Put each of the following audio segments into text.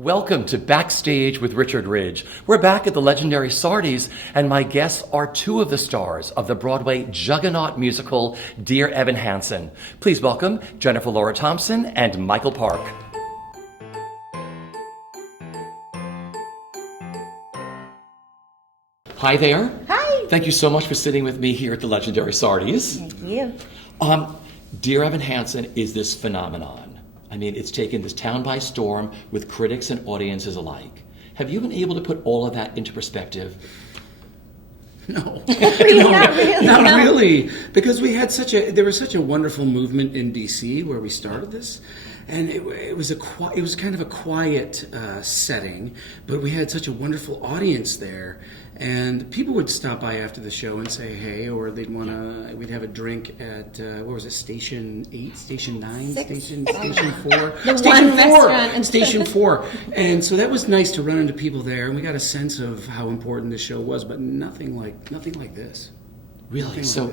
Welcome to Backstage with Richard Ridge. We're back at the legendary Sardi's, and my guests are two of the stars of the Broadway juggernaut musical, Dear Evan Hansen. Please welcome Jennifer Laura Thompson and Michael Park. Hi there. Hi. Thank you so much for sitting with me here at the legendary Sardi's. Thank you. Dear Evan Hansen is this phenomenon. I mean, it's taken this town by storm with critics and audiences alike. Have you been able to put all of that into perspective? No, Not really, because there was such a wonderful movement in DC where we started this, and it was kind of a quiet setting, but we had such a wonderful audience there, and people would stop by after the show and say hey, or we'd have a drink at what was it, Station 8, Station 9, Station 4, Station 4, and so that was nice to run into people there, and we got a sense of how important the show was, but nothing like this. Really? So,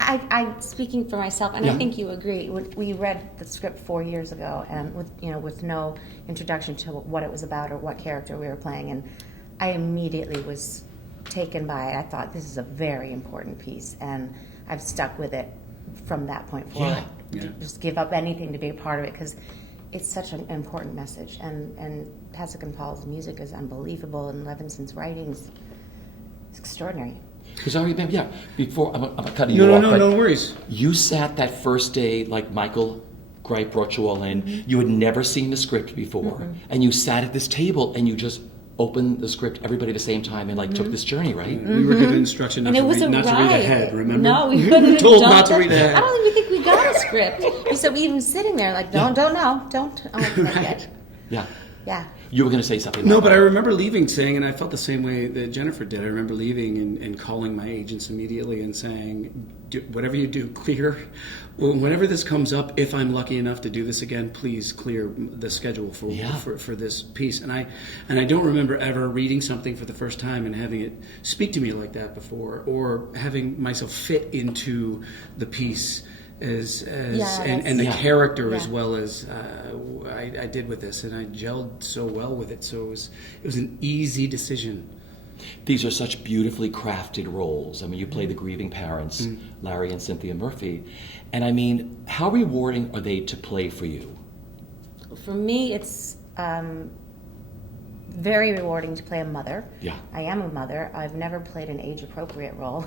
I'm speaking for myself, and Yeah. I think you agree. We read the script 4 years ago, and with no introduction to what it was about or what character we were playing, and I immediately was taken by it. I thought this is a very important piece, and I've stuck with it from that point forward. Yeah. Just give up anything to be a part of it because it's such an important message. And Pasek and Paul's music is unbelievable, and Levinson's writings is extraordinary. because I remember, before, I'm cutting you off. No worries. You sat that first day, like Michael Gripe brought you all in. Mm-hmm. You had never seen the script before. Mm-hmm. And you sat at this table and you just opened the script, everybody at the same time, and took this journey, right? Mm-hmm. We were given instruction not to read ahead, remember? No, we couldn't. Told not to read ahead. I don't even think we got a script. So we even sitting there like, don't. Right. Yeah. You were going to say something. No, like but that. I remember leaving saying, and I felt the same way that Jennifer did. I remember leaving and calling my agents immediately and saying, whatever you do, clear. Whenever this comes up, if I'm lucky enough to do this again, please clear the schedule for this piece. And I don't remember ever reading something for the first time and having it speak to me like that before, or having myself fit into the piece and the character as well as I did with this, and I gelled so well with it. So it was an easy decision. These are such beautifully crafted roles. I mean, you play the grieving parents, Larry and Cynthia Murphy. And I mean, how rewarding are they to play for you? For me, it's very rewarding to play a mother. Yeah. I am a mother. I've never played an age-appropriate role.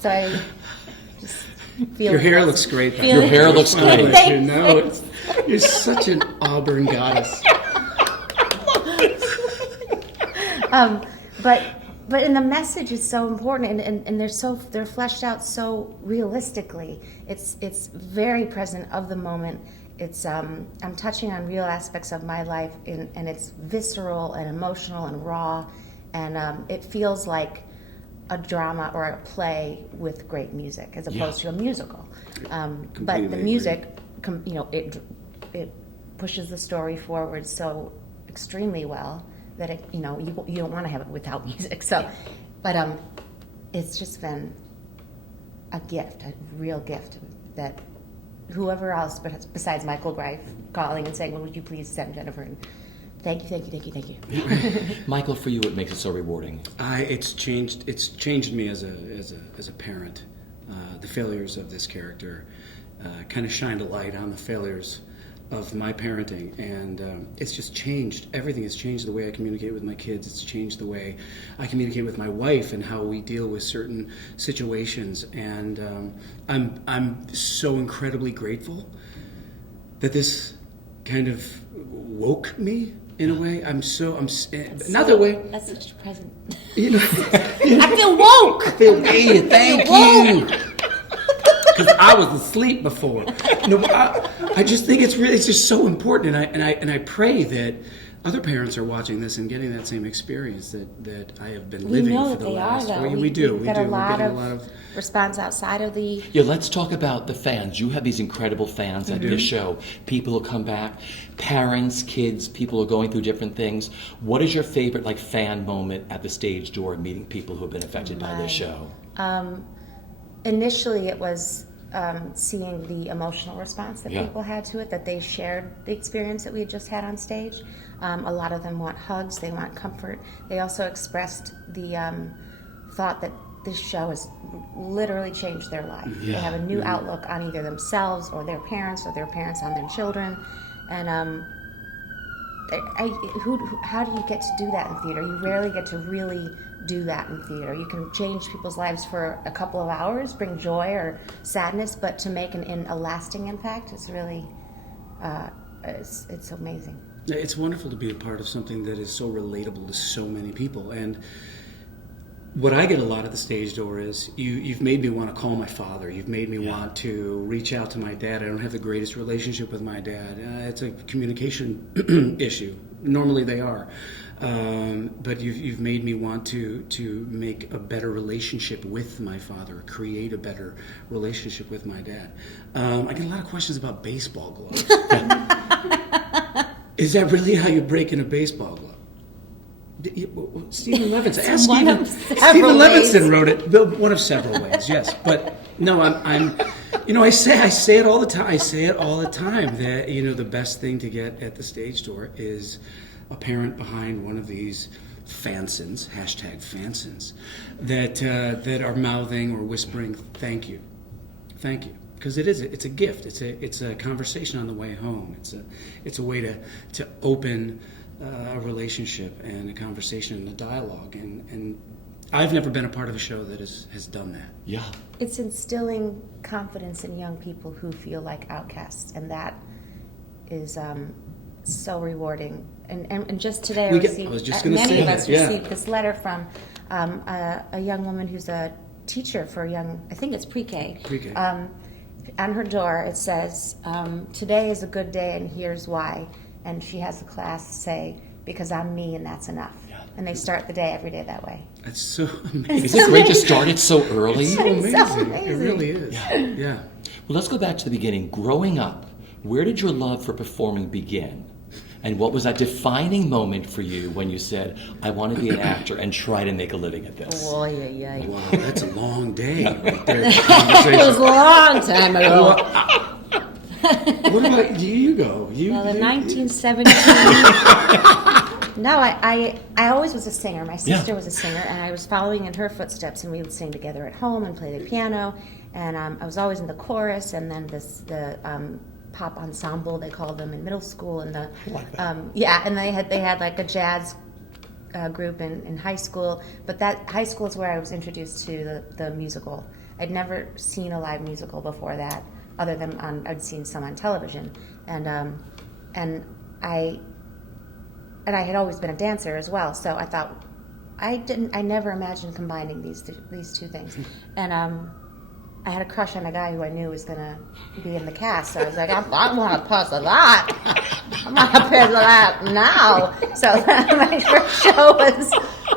So I just feel... Your hair looks great. Your hair looks great. Thanks. You're such an Auburn goddess. But and the message is so important, and they're fleshed out so realistically. It's very present of the moment. It's I'm touching on real aspects of my life, and it's visceral and emotional and raw, and it feels like a drama or a play with great music as opposed to a musical. But the music, it pushes the story forward so extremely well that you don't want to have it without music. So, but it's just been a gift, a real gift that whoever else besides Michael Greif calling and saying, "Well, would you please send Jennifer?" And thank you. Michael, for you, what makes it so rewarding? It's changed me as a parent. The failures of this character kind of shined a light on the failures of my parenting, and it's just changed. Everything has changed the way I communicate with my kids. It's changed the way I communicate with my wife and how we deal with certain situations. And I'm so incredibly grateful that this kind of woke me in a way. Not that way. That's such a present. I feel woke. Thank you. Because I was asleep before. I just think it's just so important, and I pray that other parents are watching this and getting that same experience that I have been living for the last 4 years. We do. We've got a lot of response outside of the... Yeah, let's talk about the fans. You have these incredible fans at this show. People who come back, parents, kids, people who are going through different things. What is your favorite fan moment at the stage door meeting people who have been affected by this show? Initially, it was seeing the emotional response that people had to it, that they shared the experience that we had just had on stage. A lot of them want hugs, they want comfort. They also expressed the thought that this show has literally changed their life. They have a new outlook on either themselves or their parents on their children. And how do you get to do that in theater? You rarely get to really do that in theater. You can change people's lives for a couple of hours, bring joy or sadness, but to make a lasting impact is really, it's amazing. It's wonderful to be a part of something that is so relatable to so many people. And what I get a lot at the stage door is, you've made me want to call my father. You've made me want to reach out to my dad. I don't have the greatest relationship with my dad. It's a communication issue. Normally they are. But you've made me want to make a better relationship with my father, create a better relationship with my dad. I get a lot of questions about baseball gloves. Is that really how you break in a baseball glove? Stephen Levinson. Stephen Levinson wrote it. One of several ways, yes. But no, I say it all the time. I say it all the time that the best thing to get at the stage door is a parent behind one of these fansons, #fansons, that are mouthing or whispering, "Thank you, because it's a gift. It's a conversation on the way home. It's a way to open a relationship and a conversation and a dialogue. And I've never been a part of a show that has done that. Yeah, it's instilling confidence in young people who feel like outcasts, and that is so rewarding. And just today, many of us received this letter from a young woman who's a teacher for I think it's pre-K. On her door, it says, "Today is a good day, and here's why." And she has the class say, "Because I'm me, and that's enough." Yeah. And they start the day every day that way. That's so amazing. Is it great to start it so early? It's so amazing. It really is. Yeah. Well, let's go back to the beginning. Growing up, where did your love for performing begin? And what was that defining moment for you when you said, "I want to be an actor and try to make a living at this"? Oh, yeah. Wow, that's a long day right there. It was a long time ago. What about you? The 1970s. No, I always was a singer. My sister was a singer, and I was following in her footsteps, and we would sing together at home and play the piano. And I was always in the chorus, and then the pop ensemble, they called them in middle school, and and they had like a jazz group in high school. But that high school is where I was introduced to the musical. I'd never seen a live musical before that, other than I'd seen some on television, and I had always been a dancer as well. So I thought I never imagined combining these two things, and I had a crush on a guy who I knew was going to be in the cast. So I was like, I want to pass a lot. I'm going to pass a lot now. So my first show was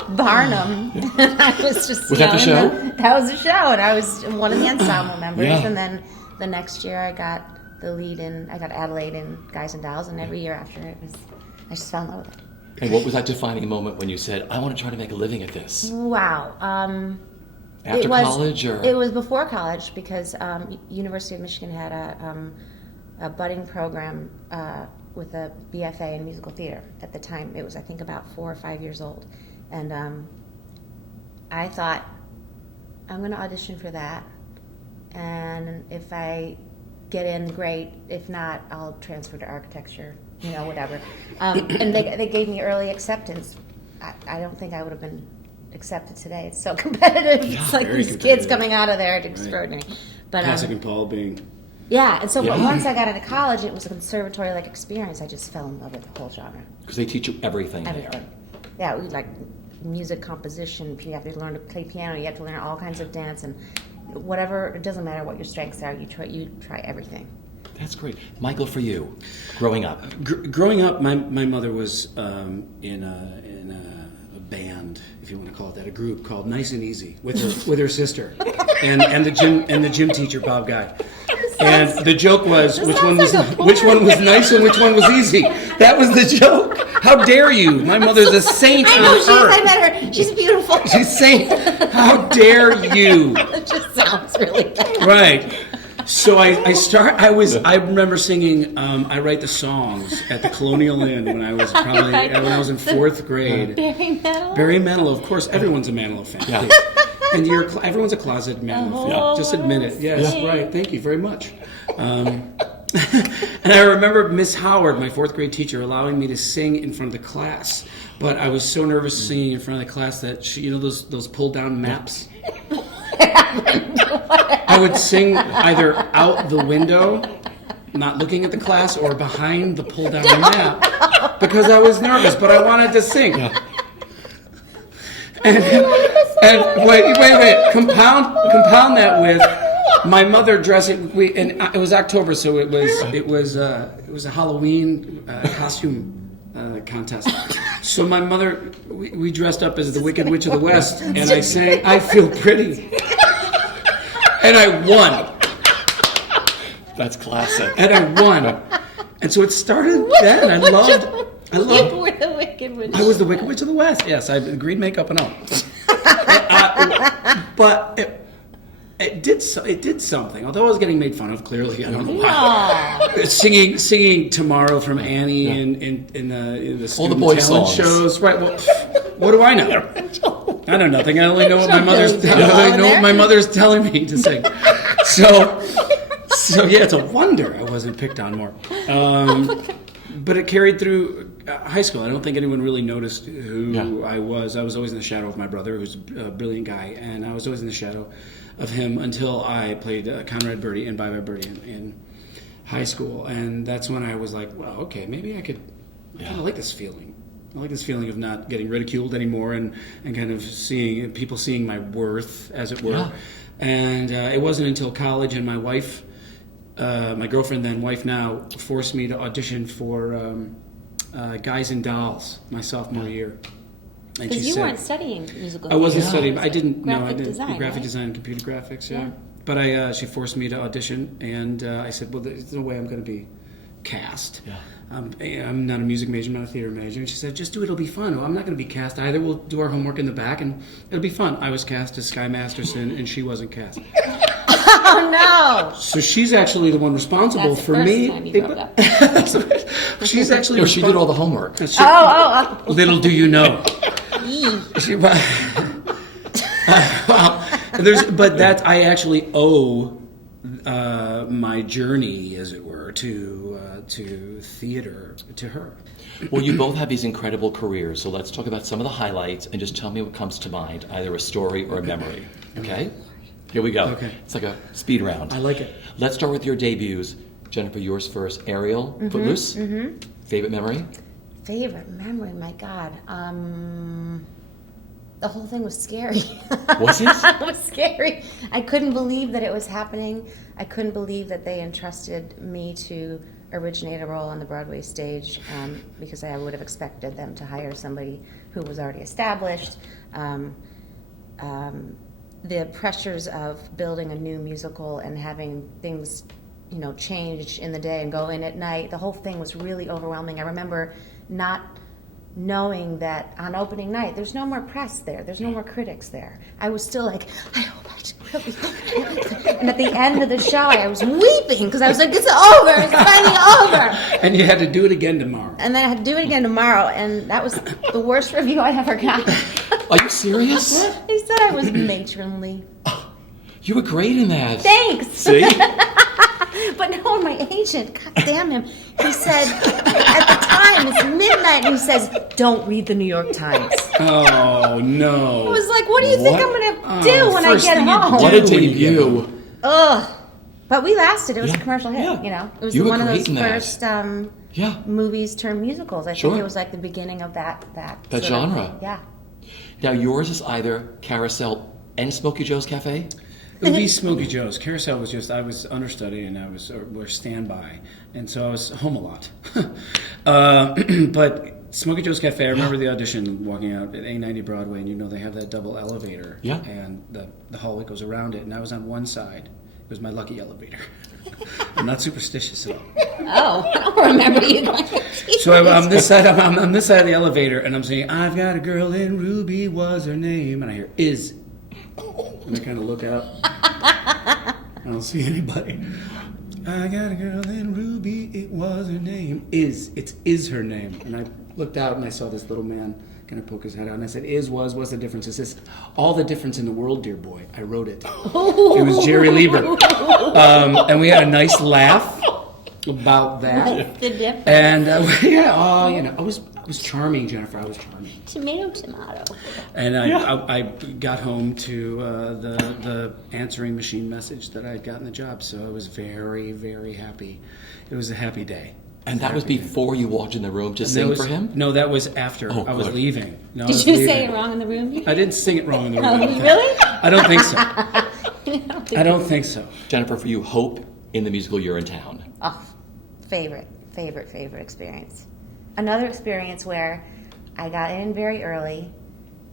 Barnum. And I was just, was that the show? That was the show. And I was one of the ensemble members. Yeah. And then the next year I got the lead I got Adelaide in Guys and Dolls. And every year after I just fell in love with it. And what was that defining moment when you said, I want to try to make a living at this? Wow. After college, or it was before college, because University of Michigan had a budding program with a BFA in musical theater. At the time, it was I think about 4 or 5 years old, and I thought I'm going to audition for that, and if I get in, great. If not, I'll transfer to architecture, whatever. And they gave me early acceptance. I don't think I would have been accepted today. It's so competitive. Yeah, it's like these kids coming out of there. It's extraordinary. But Pasek and Paul being... Yeah, and so once I got into college, it was a conservatory-like experience. I just fell in love with the whole genre. Because they teach you everything there. Yeah, like music composition. You have to learn to play piano. You have to learn all kinds of dance, and whatever. It doesn't matter what your strengths are. You try everything. That's great. Michael, for you, growing up. Growing up, my mother was in a band, if you want to call it that, a group called Nice and Easy with her sister and the gym teacher Bob Guy. And the joke was which one was nice and which one was easy. That was the joke. How dare you? My mother's a saint on earth. I met her. She's beautiful. She's a saint. How dare you? It just sounds really bad. Right. So I remember singing I Write the Songs at the Colonial Inn when I was when I was in 4th grade. Barry Manilow, of course, everyone's a Manilow fan. Yeah. And everyone's a closet Manilow fan. Just admit it. Yes, right. Thank you very much. And I remember Miss Howard, my 4th grade teacher, allowing me to sing in front of the class. But I was so nervous singing in front of the class that she, those pull down maps. I would sing either out the window, not looking at the class, or behind the pull down map because I was nervous, but I wanted to sing. And wait. Compound that with my mother dressing. And it was October, so it was a Halloween costume contest. So my mother, we dressed up as the Wicked Witch of the West, and I sang "I Feel Pretty," and I won. That's classic. And I won. And so it started then. I loved. You were the Wicked Witch. I was the Wicked Witch of the West. Yes, I had green makeup and all. But it did something. Although I was getting made fun of, clearly, I don't know why. Singing "Tomorrow" from Annie in the student boys' talent songs. shows. Right. Well, what do I know? I know nothing. I only know what my mother's telling me to sing. So yeah, it's a wonder I wasn't picked on more. But it carried through high school. I don't think anyone really noticed who I was. I was always in the shadow of my brother, who's a brilliant guy, and I was always in the shadow of him until I played Conrad Birdie and Bye Bye Birdie in high school. And that's when I was like, well, okay, maybe I kind of like this feeling. I like this feeling of not getting ridiculed anymore and kind of seeing people seeing my worth, as it were. Yeah. And it wasn't until college and my wife, my girlfriend then, wife now, forced me to audition for Guys and Dolls my sophomore year. And Because you weren't studying musical I wasn't theater. studying. I didn't know. I Graphic did design, graphic right? design and computer graphics. Yeah. But she forced me to audition, and I said, "Well, there's no way I'm going to be cast. Yeah. I'm not a music major, I'm not a theater major." And she said, "Just do it. It'll be fun. Well, I'm not going to be cast either. We'll do our homework in the back, and it'll be fun." I was cast as Sky Masterson, and she wasn't cast. Oh no! So she's actually the one responsible That's the for first me. time you broke up. She's actually. No, she did all the homework. Little do you know. Well, but that I actually owe my journey, as it were, to theater to her. Well, you both have these incredible careers, so let's talk about some of the highlights and just tell me what comes to mind, either a story or a memory. Okay? Here we go. Okay. It's like a speed round. I like it. Let's start with your debuts. Jennifer, yours first. Ariel, Footloose. Favorite memory? Favorite memory, my God. The whole thing was scary. Was it? It was scary. I couldn't believe that it was happening. I couldn't believe that they entrusted me to originate a role on the Broadway stage because I would have expected them to hire somebody who was already established. The pressures of building a new musical and having things, change in the day and go in at night, the whole thing was really overwhelming. I remember not knowing that on opening night, there's no more press there, there's no more critics there. I was still like, I hope I really. And at the end of the show, I was weeping because I was like, it's over, it's finally over. And you had to do it again tomorrow. And then I had to do it again tomorrow, and that was the worst review I ever got. Are you serious? They said I was matronly. You were great in that. Thanks. See? But no, my agent, God damn him, he said, at the time, it's midnight, and he says, don't read the New York Times. Oh, no. I was like, what do you think I'm going to do when I first get thing you home? What a do when you get debut. home. Ugh. But we lasted. It was Yeah. a commercial hit, Yeah. It was You were one of great those in that. first Yeah. movies turned musicals. I Sure. think it was like the beginning of that That sort of- genre. yeah. Now, yours is either Carousel and Smokey Joe's Cafe? It would be Smokey Joe's. Carousel was just, I was understudy and I was standby. And so I was home a lot. But Smokey Joe's Cafe, I remember the audition walking out at A90 Broadway, and they have that double elevator. Yeah. And the hallway goes around it, and I was on one side. It was my lucky elevator. I'm not superstitious at all. Oh, I don't remember you going. So I'm on this side. I'm on this side of the elevator, and I'm saying, "I've got a girl in Ruby was her name," and I hear "is," and I kind of look out. I don't see anybody. I got a girl named Ruby, it was her name. Is her name. And I looked out and I saw this little man kind of poke his head out. And I said, what's the difference? It says, all the difference in the world, dear boy. I wrote it. It was Jerry Lieber. And we had a nice laugh about that. What's the difference? And I was charming, Jennifer. I was charming. Tomato. And I got home to the answering machine message that I had gotten the job. So I was very, very happy. It was a happy day. And that was before you walked in the room to sing for him? No, that was after. Oh, I was good. leaving. No, Did you say it wrong in the room? I didn't sing it wrong in the room. Oh, really? I don't think so. I don't think so. Jennifer, for you, hope in the musical You're in Town. Oh, favorite experience. Another experience where I got in very early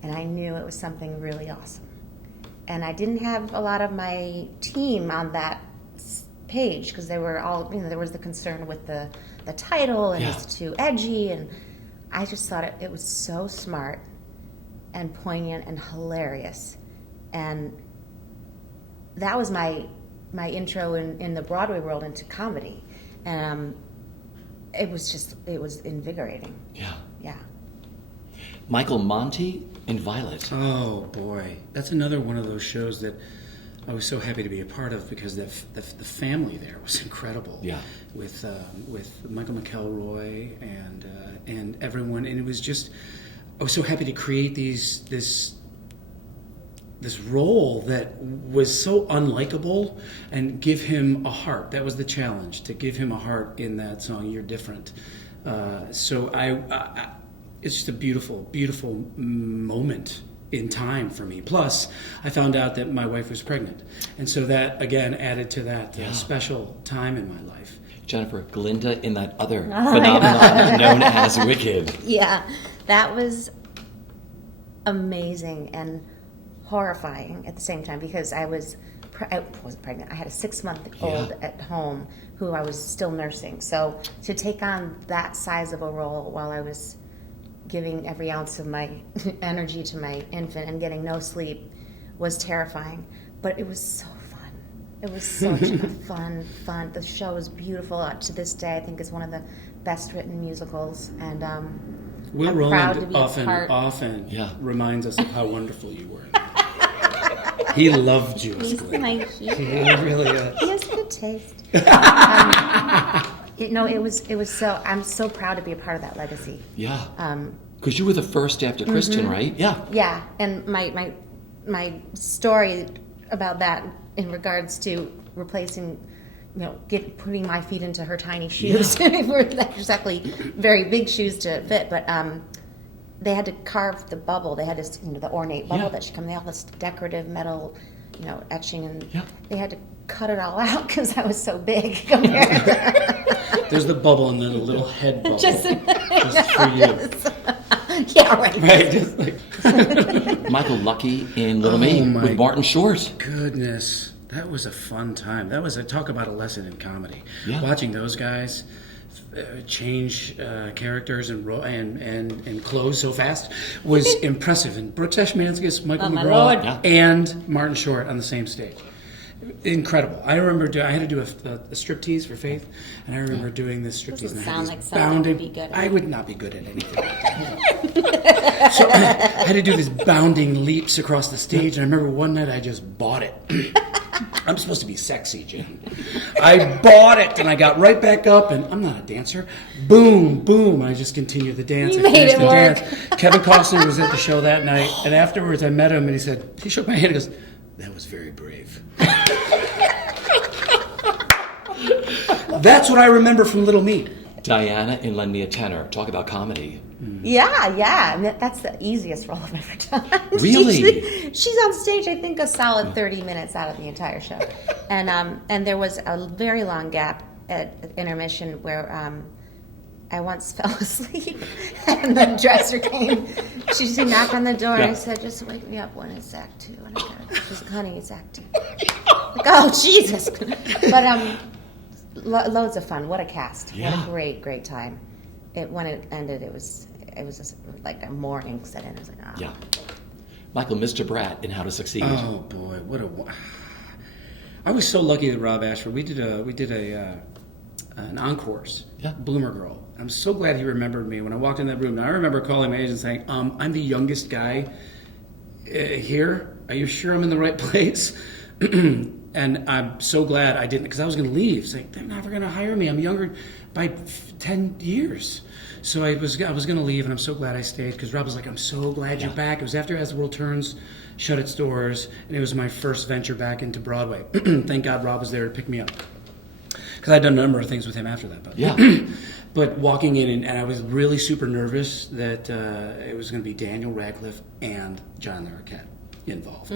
and I knew it was something really awesome. And I didn't have a lot of my team on that page because they were all, there was the concern with the title and it's too edgy. And I just thought it was so smart and poignant and hilarious. And that was my intro in the Broadway world into comedy. And it was invigorating. Yeah. Yeah. Michael Monty in Violet. Oh boy, that's another one of those shows that I was so happy to be a part of because the family there was incredible. Yeah. With Michael McElroy and everyone, and it was just I was so happy to create this role that was so unlikable and give him a heart. That was the challenge, to give him a heart in that song, You're Different. So I it's just a beautiful, beautiful moment in time for me. Plus, I found out that my wife was pregnant. And so that, again, added to that special time in my life. Jennifer, Glinda in that other phenomenon known as Wicked. Yeah, that was amazing and horrifying at the same time because I wasn't pregnant. I had a 6-month-old at home who I was still nursing. So to take on that size of a role while I was giving every ounce of my energy to my infant and getting no sleep was terrifying. But it was so fun. It was such a fun. The show was beautiful. To this day, I think it's one of the best written musicals. And Will I'm proud to Rowland be a often Yeah. reminds us of how wonderful you were. He loved you as He's Glenn. like, He really is. he has good taste. It was so. I'm so proud to be a part of that legacy. Yeah. Because you were the first after Christian, right? Yeah. Yeah, and my story about that in regards to replacing, putting my feet into her tiny shoes. Were exactly very big shoes to fit, but they had to carve the bubble. They had this, the ornate bubble that should come. They all this decorative metal, etching, and they had to cut it all out because I was so big compared to her. There's the bubble and then a little head bubble. Just for you. Yeah, right. Right, just like... Michael Lucky in Little Me my with Martin Short. Goodness, that was a fun time. That was talk about a lesson in comedy. Yeah. Watching those guys change characters and clothes so fast was impressive. And Brooks Ashmanskas, Michael my McGraw, Lord. and Martin Short on the same stage. Incredible. I remember I had to do a striptease for Faith, and I remember doing this striptease. Doesn't and I sound had like this something bounding. you'd be good at. I would not be good at anything. So I had to do this bounding leaps across the stage, and I remember one night I just bought it. I'm supposed to be sexy, Jim. I bought it, and I got right back up, and I'm not a dancer. Boom, boom. I just continued the dance. You I made finished it the work. dance. Kevin Costner was at the show that night, and afterwards I met him, and he shook my hand and goes, "That was very brave." That's what I remember from Little Me. Diana in Lend Me a Tenor. Talk about comedy. Yeah. I mean, that's the easiest role I've ever done. Really? She's on stage, I think, a solid 30 minutes out of the entire show. And there was a very long gap at intermission where I once fell asleep and the dresser came. She knocked on the door and I said, "Just wake me up when it's Act 2." And she's like, "Honey, it's Act 2." Like, oh, Jesus. But loads of fun. What a cast. Yeah. What a great, great time. When it ended, it was just like a morning set in. It was like, oh. Yeah. Michael, Mr. Bratt in How to Succeed. Oh boy, what a! I was so lucky that Rob Ashford. We did an encores, Yeah. Bloomer Girl. I'm so glad he remembered me when I walked in that room. Now I remember calling my agent and saying, "I'm the youngest guy here. Are you sure I'm in the right place?" And I'm so glad I didn't, because I was going to leave. It's like, they're never going to hire me. I'm younger by 10 years. So I was going to leave, and I'm so glad I stayed, because Rob was like, "I'm so glad you're back." It was after As the World Turns shut its doors, and it was my first venture back into Broadway. Thank God Rob was there to pick me up, because I'd done a number of things with him after that. But, but walking in, and I was really super nervous that it was going to be Daniel Radcliffe and John Larroquette involved.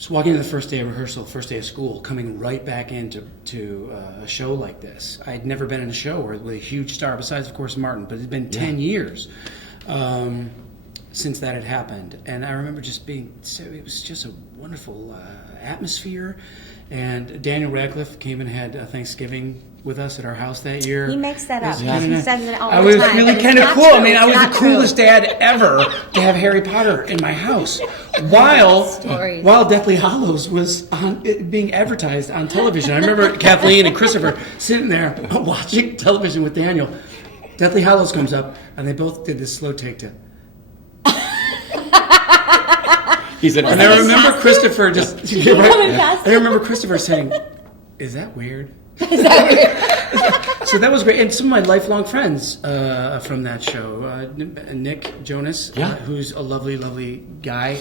So walking into the first day of rehearsal, first day of school, coming right back into a show like this. I'd never been in a show with a huge star, besides, of course, Martin, but it's been 10 years since that had happened. And I remember it was just a wonderful atmosphere. And Daniel Radcliffe came and had Thanksgiving with us at our house that year. He makes that up. Yeah. He says it all I the was time. really but kind of it's cool. not I mean, true. I was It's the not true. coolest dad ever to have Harry Potter in my house, while Deathly Hallows was being advertised on television. I remember Kathleen and Christopher sitting there watching television with Daniel. Deathly Hallows comes up, and they both did this slow take to. He's in. And I remember Christopher just. Coming past. I remember Christopher saying, "Is that weird?" So that was great, and some of my lifelong friends from that show, Nick Jonas, who's a lovely, lovely guy.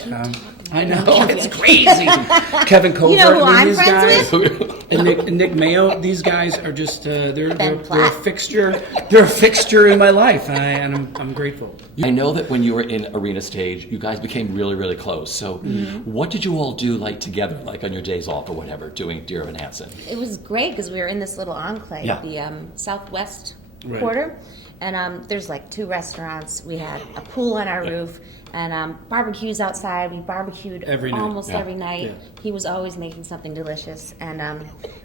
I know, it's crazy. Kevin Covert, You know who I'm these friends guys, and Nick Mayo. These guys are just they're a fixture. They're a fixture in my life, and I'm grateful. I know that when you were in Arena Stage, you guys became really, really close. So what did you all do together, on your days off or whatever, doing Dear Evan Hansen? It was great because we were in this little enclave, the southwest quarter, and there's 2 restaurants. We had a pool on our roof, and barbecues outside. We barbecued almost every night. Yeah. He was always making something delicious, and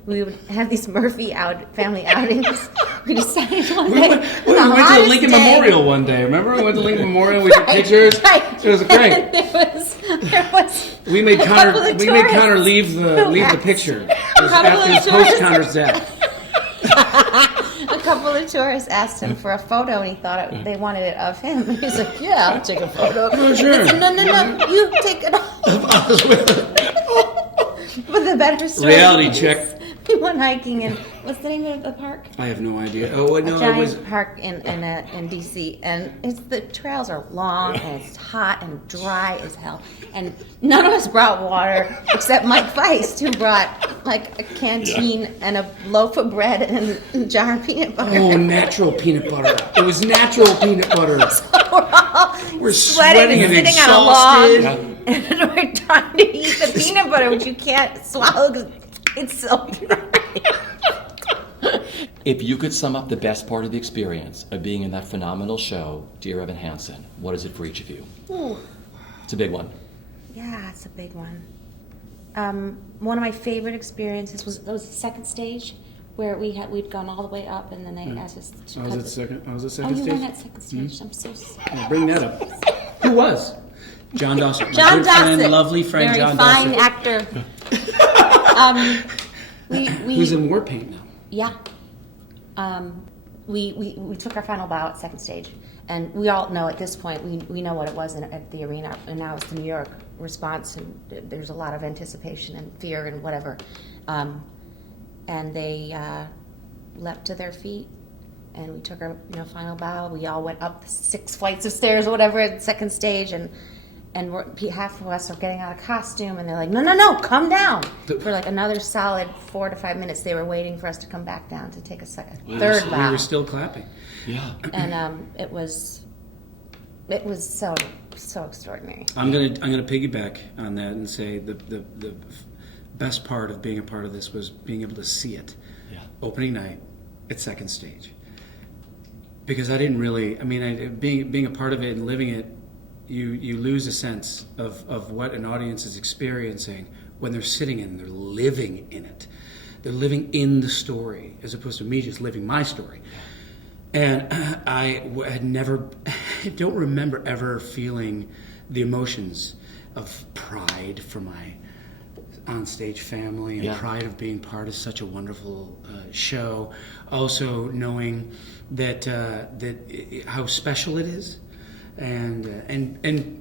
we would have these Murphy family outings. We decided one We day. went to the Lincoln Memorial one day. Remember, we went to Lincoln Memorial. We took pictures. Right. It was great. And there was. We made a couple Connor. of We made tourists Connor leave the asked- picture. It was couple of post tourists. Connor's death. A couple of tourists asked him for a photo, and he thought they wanted it of him. And he's like, "Yeah, I'll take a photo." Oh, sure. He said, No, you take it off. With a better story. Reality check. We went hiking in, what's the name of the park? I have no idea. Oh, no, A it giant was. park in DC, and the trails are long, and it's hot and dry as hell. And none of us brought water except Mike Feist, who brought a canteen and a loaf of bread and a jar of peanut butter. Oh, natural peanut butter. It was natural peanut butter. We're sweating and sitting on a log, exhausted. and we're trying to eat the peanut butter, which you can't swallow because it's so dry. If you could sum up the best part of the experience of being in that phenomenal show, Dear Evan Hansen, what is it for each of you? Ooh. It's a big one. Yeah, it's a big one. One of my favorite experiences was the second stage, where we'd gone all the way up, and then they asked us to I cut was at second Oh, stage. you weren't at second stage. I'm so sorry. I'll bring that up. Who was? John Dawson. My John good friend, Dawson, lovely friend very John fine Dawson. actor. Who's in war paint now. Yeah. We took our final bow at second stage, and we all know at this point we know what it was at the arena, and now it's the New York response, and there's a lot of anticipation and fear and whatever, and they leapt to their feet, and we took our final bow. We all went up 6 flights of stairs or whatever at the second stage, and half of us are getting out of costume, and they're like, no, come down. For another solid 4 to 5 minutes, they were waiting for us to come back down to take a third bow. We were still clapping. Yeah. And it was so extraordinary. I'm gonna piggyback on that and say the best part of being a part of this was being able to see it. Yeah. Opening night at second stage. Because I didn't really, being a part of it and living it, you lose a sense of what an audience is experiencing when they're sitting in, they're living in it. They're living in the story, as opposed to me just living my story. And I don't remember ever feeling the emotions of pride for my on-stage family and Yeah. pride of being part of such a wonderful show. Also knowing that how special it is, and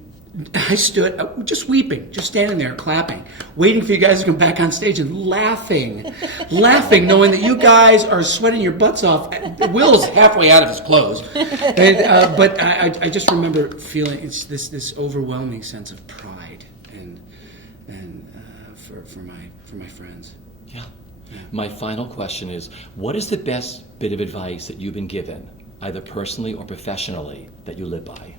I stood just weeping, just standing there clapping, waiting for you guys to come back on stage and laughing, knowing that you guys are sweating your butts off. Will's halfway out of his clothes, but I just remember feeling it's this overwhelming sense of pride and for my friends. Yeah. My final question is, what is the best bit of advice that you've been given, either personally or professionally, that you live by?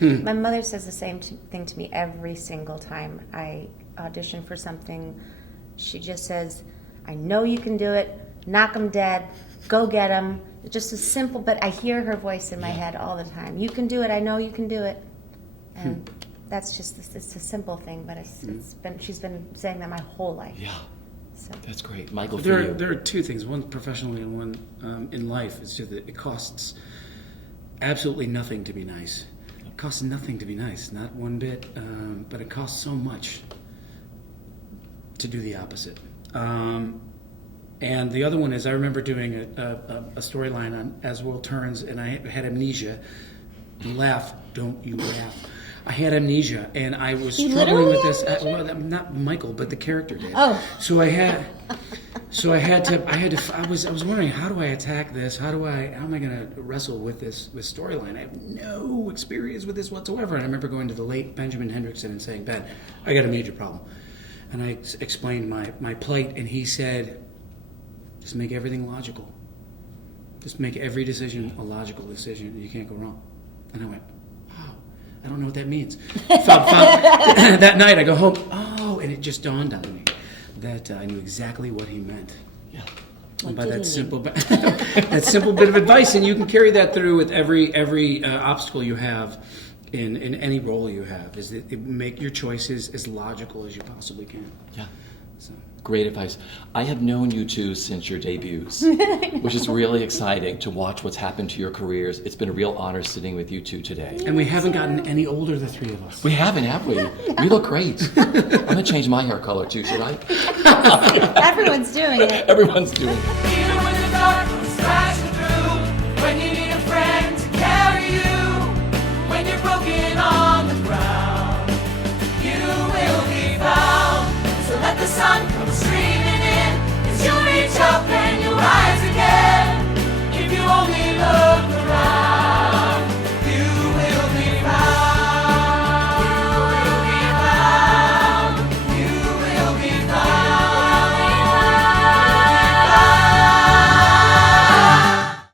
My mother says the same thing to me every single time I audition for something. She just says, I know you can do it, knock 'em dead, go get 'em. It's just a simple, but I hear her voice in my head all the time. You can do it, I know you can do it. And that's just, it's a simple thing, but she's been saying that my whole life. Yeah. So. That's great. Michael, for There you. are two things, one professionally and one in life. It's just that it costs absolutely nothing to be nice. It costs nothing to be nice, not one bit, but it costs so much to do the opposite. And the other one is, I remember doing a storyline on As the World Turns, and I had amnesia. Laugh, don't you laugh. I had amnesia, and I was You struggling with literally this. Well, not Michael, but the character did. Oh. So I was wondering, how do I attack this? How am I going to wrestle with this storyline? I have no experience with this whatsoever. And I remember going to the late Benjamin Hendrickson and saying, Ben, I got a major problem. And I explained my plight, and he said, just make everything logical. Just make every decision a logical decision. You can't go wrong. And I went, wow, I don't know what that means. That night I go home, and it just dawned on me that I knew exactly what he meant. Yeah. And by did that he simple, that simple bit of advice, and you can carry that through with every obstacle you have in any role you have, is that make your choices as logical as you possibly can. Yeah. So. Great advice. I have known you two since your debuts, which is really exciting to watch what's happened to your careers. It's been a real honor sitting with you two today. And we haven't gotten any older, the three of us. We haven't, have we? You look great. I'm going to change my hair color too, should I? Everyone's doing it. Everyone's doing it. Even when the dark